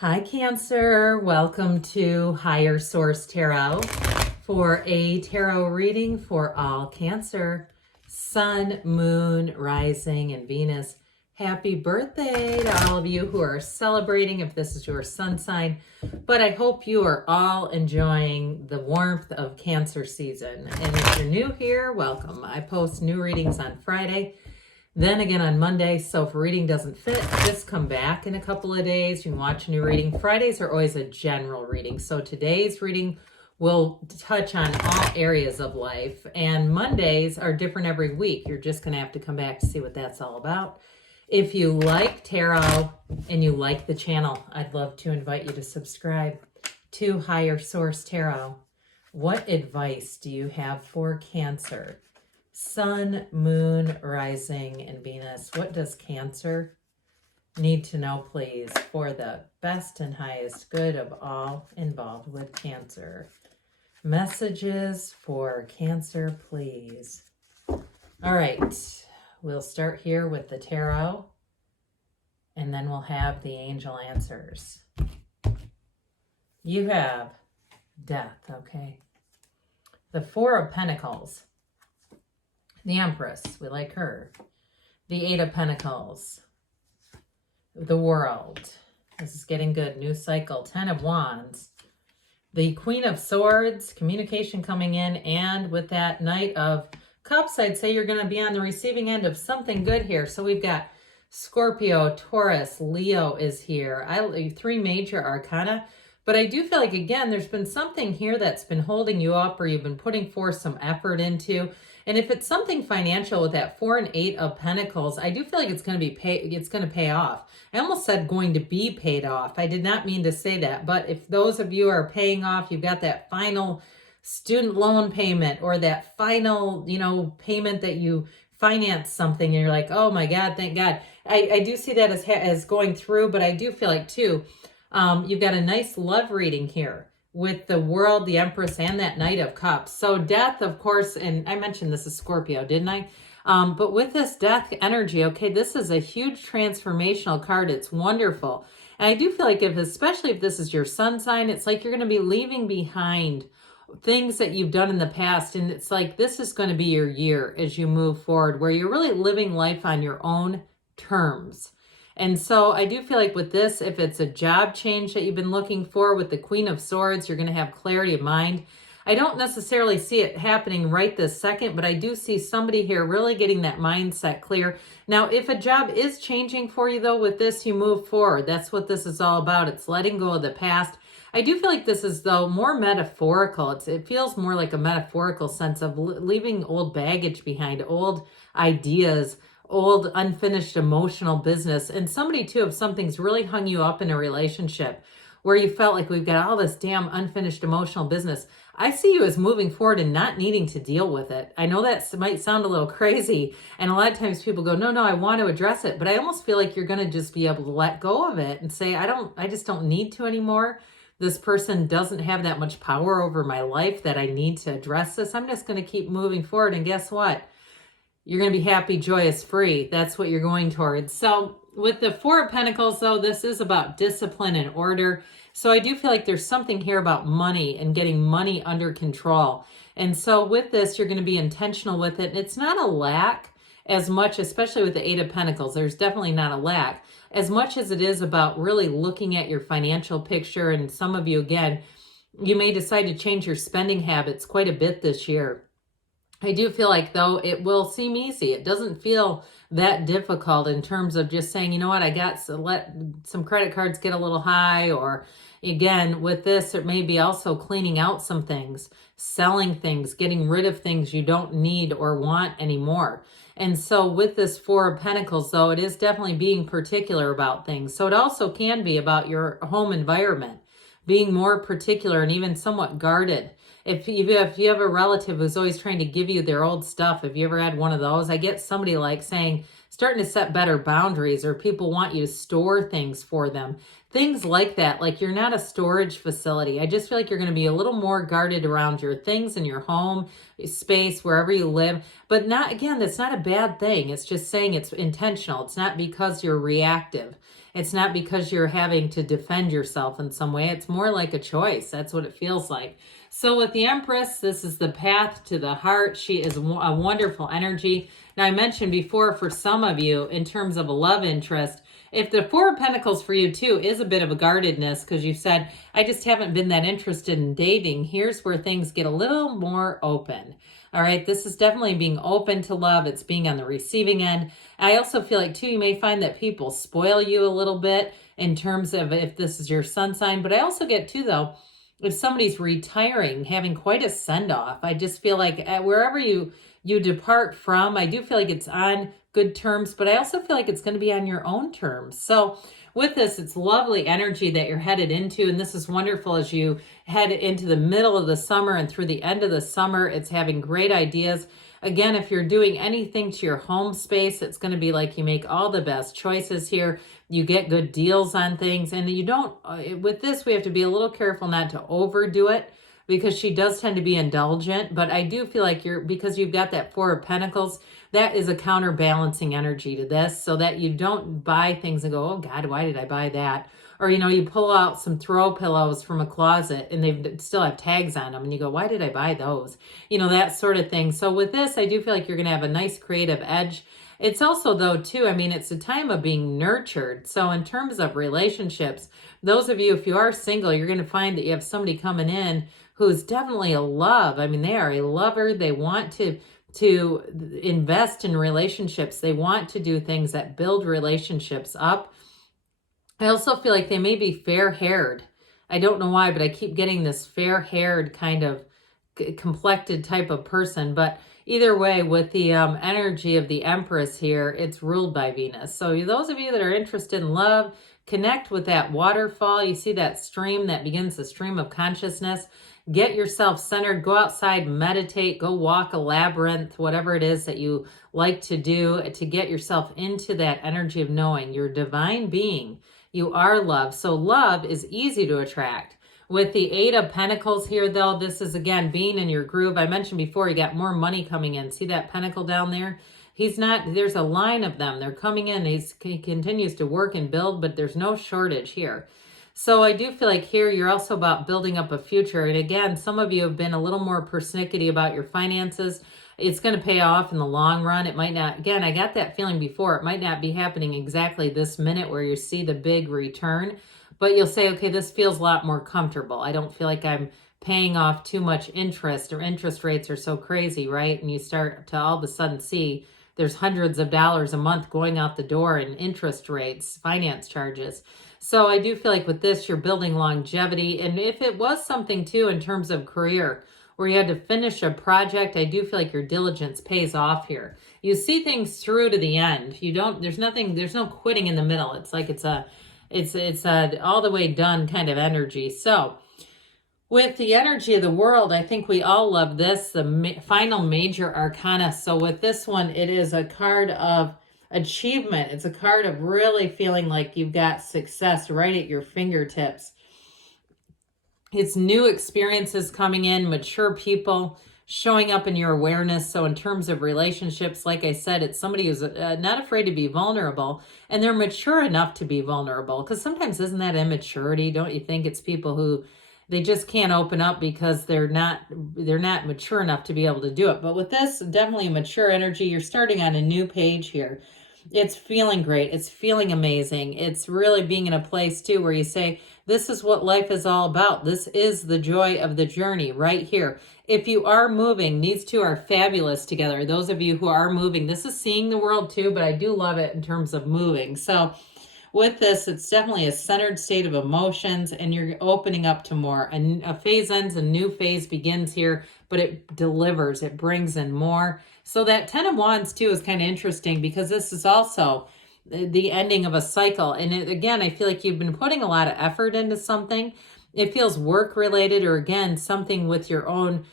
Hi, Cancer. Welcome to Higher Source Tarot for a tarot reading for all Cancer, Sun, Moon, Rising, and Venus. Happy birthday to all of you who are celebrating if this is your sun sign. But I hope you are all enjoying the warmth of Cancer season. And if you're new here, welcome. I post new readings on Friday. Then again on Monday, so if a reading doesn't fit, just come back in a couple of days. You can watch a new reading. Fridays are always a general reading. So today's reading will touch on all areas of life. And Mondays are different every week. You're just going to have to come back to see what that's all about. If you like tarot and you like the channel, I'd love to invite you to subscribe to Higher Source Tarot. What advice do you have for Cancer? Sun, Moon, Rising, and Venus. What does Cancer need to know, please, for the best and highest good of all involved with Cancer? Messages for Cancer, please. All right, we'll start here with the tarot, and then we'll have the angel answers. You have Death, okay? The Four of Pentacles. The Empress, we like her. The Eight of Pentacles. The World. This is getting good. New cycle. 10 of Wands. The Queen of Swords. Communication coming in. And with that Knight of Cups, I'd say you're going to be on the receiving end of something good here. So we've got Scorpio, Taurus, Leo is here. Three major arcana. But I do feel like, again, there's been something here that's been holding you up or you've been putting forth some effort into. And if it's something financial with that 4 and 8 of Pentacles, I do feel like it's going to pay off. I almost said going to be paid off. I did not mean to say that. But if those of you are paying off, you've got that final student loan payment or that final, payment that you finance something and you're like, oh my God, thank God. I do see that as going through, but I do feel like too, you've got a nice love reading here with the World, the Empress, and that Knight of Cups. So Death, of course, and I mentioned this is Scorpio, didn't I? But with this Death energy, okay, this is a huge transformational card. It's wonderful. And I do feel like especially if this is your sun sign, it's like you're going to be leaving behind things that you've done in the past. And it's like this is going to be your year as you move forward, where you're really living life on your own terms. And so I do feel like with this, if it's a job change that you've been looking for with the Queen of Swords, you're going to have clarity of mind. I don't necessarily see it happening right this second, but I do see somebody here really getting that mindset clear. Now, if a job is changing for you, though, with this, you move forward. That's what this is all about. It's letting go of the past. I do feel like this is, though, more metaphorical. It feels more like a metaphorical sense of leaving old baggage behind, old ideas, old unfinished emotional business. And somebody too, if something's really hung you up in a relationship where you felt like we've got all this damn unfinished emotional business, I see you as moving forward and not needing to deal with it. I know that might sound a little crazy, and a lot of times people go, no, I want to address it, but I almost feel like you're going to just be able to let go of it and say, I just don't need to anymore. This person doesn't have that much power over my life that I need to address this. I'm just going to keep moving forward. And guess what? You're going to be happy, joyous, free. That's what you're going towards. So with the Four of Pentacles, though, this is about discipline and order. So I do feel like there's something here about money and getting money under control. And so with this, you're going to be intentional with it. And it's not a lack as much, especially with the Eight of Pentacles. There's definitely not a lack as much as it is about really looking at your financial picture. And some of you, again, you may decide to change your spending habits quite a bit this year. I do feel like, though, it will seem easy. It doesn't feel that difficult in terms of just saying, you know what, I got to let some credit cards get a little high. Or again, with this, it may be also cleaning out some things, selling things, getting rid of things you don't need or want anymore. And so with this Four of Pentacles, though, it is definitely being particular about things. So it also can be about your home environment, being more particular and even somewhat guarded. If you have a relative who's always trying to give you their old stuff, have you ever had one of those? I get somebody like starting to set better boundaries, or people want you to store things for them. Things like that, like you're not a storage facility. I just feel like you're going to be a little more guarded around your things in your home space, wherever you live. But not, again, that's not a bad thing. It's just saying it's intentional. It's not because you're reactive. It's not because you're having to defend yourself in some way. It's more like a choice. That's what it feels like. So with the Empress, this is the path to the heart. She is a wonderful energy. Now, I mentioned before, for some of you, in terms of a love interest, if the Four of Pentacles for you too is a bit of a guardedness because you said, I just haven't been that interested in dating, here's where things get a little more open. All right, this is definitely being open to love. It's being on the receiving end. I also feel like too, you may find that people spoil you a little bit in terms of if this is your sun sign. But I also get too, though, if somebody's retiring, having quite a send-off, I just feel like wherever you depart from, I do feel like it's on good terms, but I also feel like it's going to be on your own terms. So with this, it's lovely energy that you're headed into, and this is wonderful as you head into the middle of the summer and through the end of the summer. It's having great ideas. Again, if you're doing anything to your home space, it's going to be like you make all the best choices here. You get good deals on things, and you don't, with this, we have to be a little careful not to overdo it, because she does tend to be indulgent. But I do feel like because you've got that Four of Pentacles, that is a counterbalancing energy to this, so that you don't buy things and go, oh God, why did I buy that? Or, you pull out some throw pillows from a closet and they still have tags on them and you go, why did I buy those? That sort of thing. So with this, I do feel like you're going to have a nice creative edge. It's also, though, too, it's a time of being nurtured. So in terms of relationships, those of you, if you are single, you're going to find that you have somebody coming in who's definitely a love. They are a lover. They want to invest in relationships. They want to do things that build relationships up. I also feel like they may be fair-haired. I don't know why, but I keep getting this fair-haired kind of complected type of person. But either way, with the energy of the Empress here, it's ruled by Venus. So those of you that are interested in love, connect with that waterfall. You see that stream that begins the stream of consciousness. Get yourself centered, go outside, meditate, go walk a labyrinth, whatever it is that you like to do to get yourself into that energy of knowing you're a divine being. You are love. So love is easy to attract. With the Eight of Pentacles here, though, this is, again, being in your groove. I mentioned before, you got more money coming in. See that pentacle down there? There's a line of them. They're coming in. He continues to work and build, but there's no shortage here. So I do feel like here you're also about building up a future. And again, some of you have been a little more persnickety about your finances. It's going to pay off in the long run. It might not, again, I got that feeling before. It might not be happening exactly this minute where you see the big return, but you'll say, okay, this feels a lot more comfortable. I don't feel like I'm paying off too much interest, or interest rates are so crazy, right? And you start to all of a sudden see there's hundreds of dollars a month going out the door in interest rates, finance charges. So I do feel like with this, you're building longevity. And if it was something too in terms of career, where you had to finish a project, I do feel like your diligence pays off here. You see things through to the end. There's no quitting in the middle. It's like it's a all the way done kind of energy. So with the energy of the world, I think we all love this, the final major arcana. So with this one, it is a card of achievement. It's a card of really feeling like you've got success right at your fingertips. It's new experiences coming in, mature people showing up in your awareness. So in terms of relationships, like I said, it's somebody who's not afraid to be vulnerable, and they're mature enough to be vulnerable. Because sometimes isn't that immaturity? Don't you think it's people who they just can't open up because they're not mature enough to be able to do it. But with this, definitely mature energy. You're starting on a new page here. It's feeling great. It's feeling amazing. It's really being in a place too where you say, this is what life is all about. This is the joy of the journey right here. If you are moving, these two are fabulous together. Those of you who are moving, this is seeing the world too, but I do love it in terms of moving. So with this, it's definitely a centered state of emotions, and you're opening up to more. A phase ends, a new phase begins here, but it delivers. It brings in more. So that 10 of Wands too is kind of interesting, because this is also the ending of a cycle. And again, I feel like you've been putting a lot of effort into something. It feels work related, or again, something with your own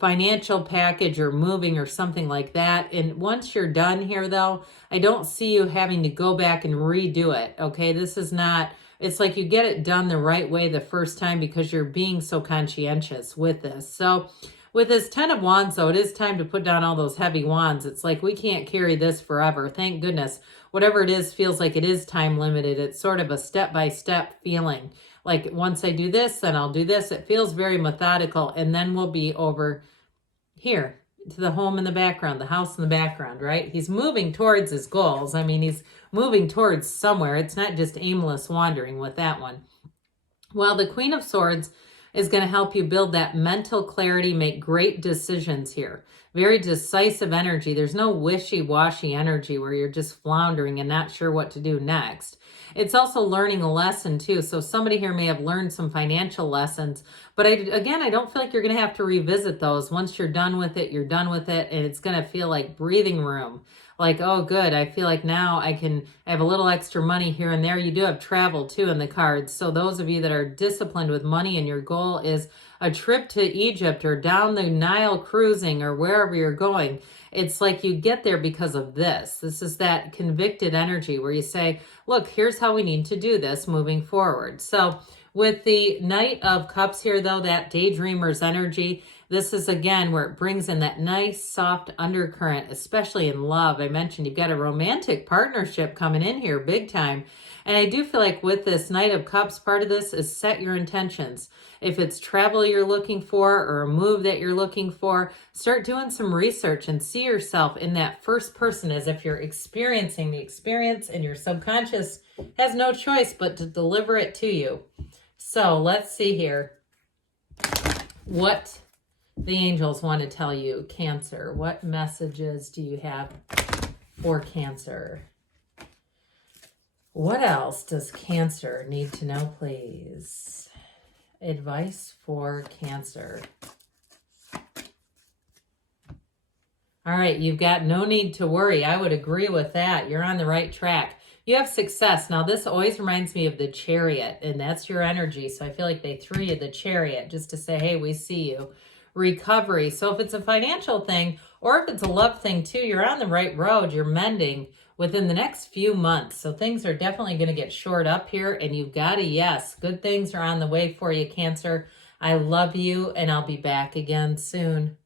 financial package or moving or something like that. And once you're done here though, I don't see you having to go back and redo it. Okay. This is not, it's like you get it done the right way the first time because you're being so conscientious with this. So With this 10 of Wands, though, it is time to put down all those heavy wands. It's like we can't carry this forever. Thank goodness. Whatever it is feels like it is time limited. It's sort of a step-by-step feeling. Like once I do this, then I'll do this. It feels very methodical, and then we'll be over here to the home in the background, the house in the background, right? He's moving towards his goals. I mean, he's moving towards somewhere. It's not just aimless wandering with that one. Well, the Queen of Swords is going to help you build that mental clarity, make great decisions here. Very decisive energy. There's no wishy-washy energy where you're just floundering and not sure what to do next. It's also learning a lesson too. So somebody here may have learned some financial lessons, but again, I don't feel like you're going to have to revisit those. Once you're done with it, you're done with it, and it's going to feel like breathing room. Like, oh, good, I feel like now I have a little extra money here and there. You do have travel too in the cards. So those of you that are disciplined with money and your goal is a trip to Egypt or down the Nile cruising or wherever you're going, it's like you get there because of this. This is that convicted energy where you say, look, here's how we need to do this moving forward. So with the Knight of Cups here, though, that daydreamer's energy, this is, again, where it brings in that nice, soft undercurrent, especially in love. I mentioned you've got a romantic partnership coming in here big time. And I do feel like with this Knight of Cups, part of this is set your intentions. If it's travel you're looking for or a move that you're looking for, start doing some research and see yourself in that first person as if you're experiencing the experience, and your subconscious has no choice but to deliver it to you. So let's see here what the angels want to tell you, Cancer. What messages do you have for Cancer? What else does Cancer need to know, please? Advice for Cancer. All right, you've got no need to worry. I would agree with that. You're on the right track. You have success. Now, this always reminds me of the Chariot, and that's your energy. So I feel like they threw you the Chariot just to say, hey, we see you. Recovery. So if it's a financial thing or if it's a love thing too, you're on the right road. You're mending within the next few months. So things are definitely going to get shored up here, and you've got a yes. Good things are on the way for you, Cancer. I love you, and I'll be back again soon.